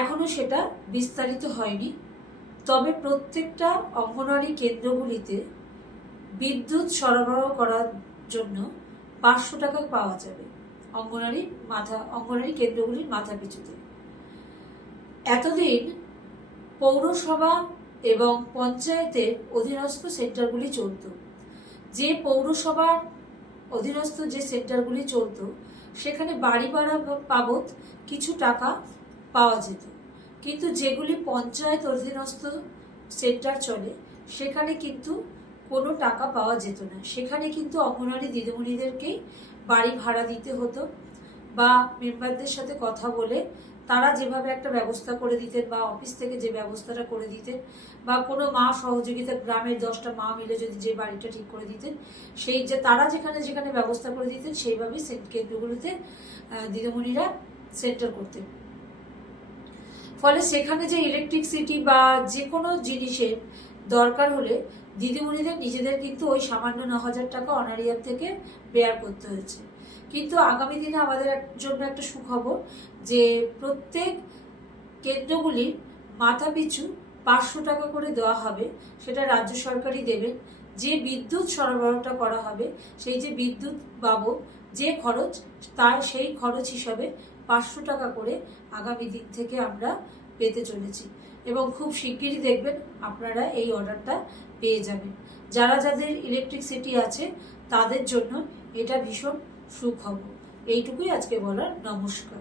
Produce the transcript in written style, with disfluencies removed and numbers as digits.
এখনো সেটা বিস্তারিত হয়নি। তবে প্রত্যেকটা অঙ্গনওয়াড়ি কেন্দ্রগুলিতে বিদ্যুৎ সরবরাহ করার জন্য 500 টাকা পাওয়া যাবে অঙ্গনওয়াড়ি কেন্দ্রগুলির মাথা পিছুতে। এতদিন পৌরসভা এবং পঞ্চায়েতের অধীনস্থ সেন্টারগুলি চলত। যে পৌরসভার অধীনস্থ যে সেন্টারগুলি চলত সেখানে বাড়ি ভাড়া বাবদ কিছু টাকা পাওয়া যেত, কিন্তু যেগুলি পঞ্চায়েত অধীনস্থ সেন্টার চলে সেখানে কিন্তু কোনো টাকা পাওয়া যেত না। সেখানে কিন্তু অঙ্গনওয়াড়ি দিদিমণিদেরকেই বাড়ি ভাড়া দিতে হতো, বা মেম্বারদের সাথে কথা বলে তারা যেভাবে একটা ব্যবস্থা করে দিতেন, বা অফিস থেকে যে ব্যবস্থাটা করে দিতেন, বা কোনো মা সহযোগিতা, গ্রামের 10টা মা মিলে যদি যে বাড়িটা ঠিক করে দিতেন, সেই যে তারা যেখানে যেখানে ব্যবস্থা করে দিতেন সেইভাবেই কেন্দ্রগুলোতে দিদিমণিরা সেন্টার করতেন। ফলে সেখানে যে ইলেকট্রিসিটি বা যে কোনো জিনিসের দরকার হলে দিদিমণিদের নিজেদের কিন্তু ওই সামান্য 9,000 টাকা অনারিয়াম থেকে বেয়ার করতে হয়েছে। কিন্তু আগামী দিনে আমাদের জন্য একটা সুখবর যে প্রত্যেক কেন্দ্রগুলির মাথা পিছু 500 টাকা করে দেওয়া হবে। সেটা রাজ্য সরকারই দেবেন। যে বিদ্যুৎ সরবরাহটা করা হবে, সেই যে বিদ্যুৎ বাবদ যে খরচ, তার সেই খরচ হিসাবে 500 টাকা করে আগামী দিন থেকে আমরা পেতে চলেছি। এবং খুব শিগগিরই দেখবেন আপনারা এই অর্ডারটা পেয়ে যাবেন। যাদের ইলেকট্রিসিটি আছে তাদের জন্য এটা ভীষণ সুখবর। এইটুকুই আজকে বলার। নমস্কার।